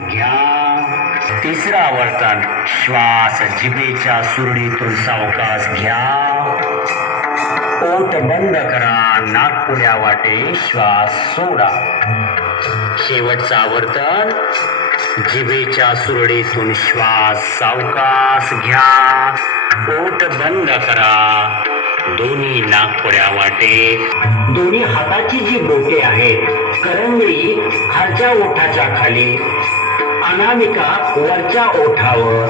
घ्या तिसरा वर्तन श्वास जिभेच्या सुरडीतून सावकाश घ्या. ओट बंद करा नागपुड्या वाटे श्वास सोडा. शेवटचा वर्तन जिभेच्या सुरडीतून श्वास सावकाश घ्या. ओट बंद करा दोन्ही नागपुड्या वाटे. दोन्ही हाताची जी बोटे आहेत करंगळी खालच्या ओठाच्या खाली. अनामिका वरच्या ओठावर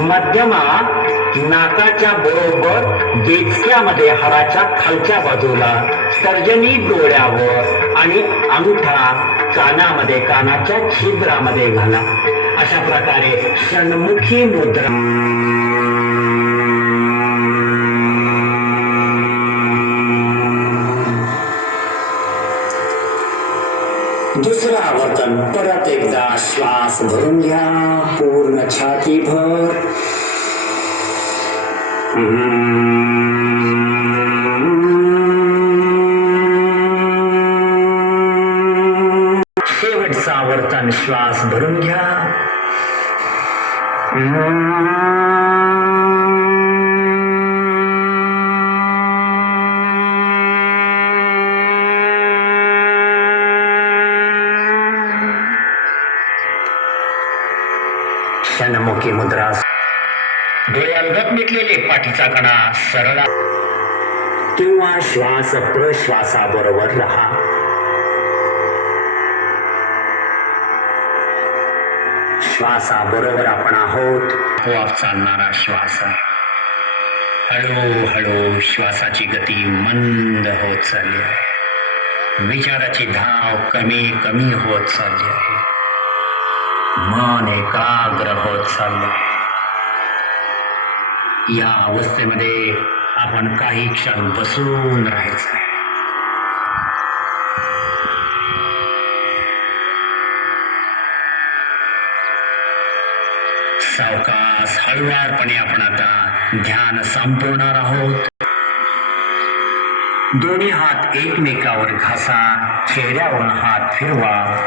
मध्यमा नाकाच्या बरोबर बेचक्यामध्ये हाडाच्या खालच्या बाजूला तर्जनी डोळ्यावर आणि अंगठा कानामध्ये कानाच्या छिद्रामध्ये घाला. अशा प्रकारे षण्मुखी मुद्रा दुसरं आवर्तन परत एकदा श्वास भरून घ्या. पूर्ण छाती भर शेवटचं आवर्तन श्वास भरून घ्या. क्षणमुखी मुद्रा. डोळे अलगद मिटलेले पाठीचा कणा सरळ. किंवा श्वास प्रश्वासाबरोबर राहा. श्वासाबरोबर आपण आहोत. आपोआप चालणारा श्वास. हळूहळू श्वासाची गती मंद होत चालली आहे. विचाराची धाव कमी कमी होत चालली आहे. मन एकाग्र होत चाललं. या अवस्थेमध्ये आपण काही क्षण बसून राहायचं. आहे सावकाश हळुवारपणे आपण आता ध्यान संपवणार आहोत. दोन्ही हात एकमेकावर घासा चेहऱ्यावर हात फिरवा.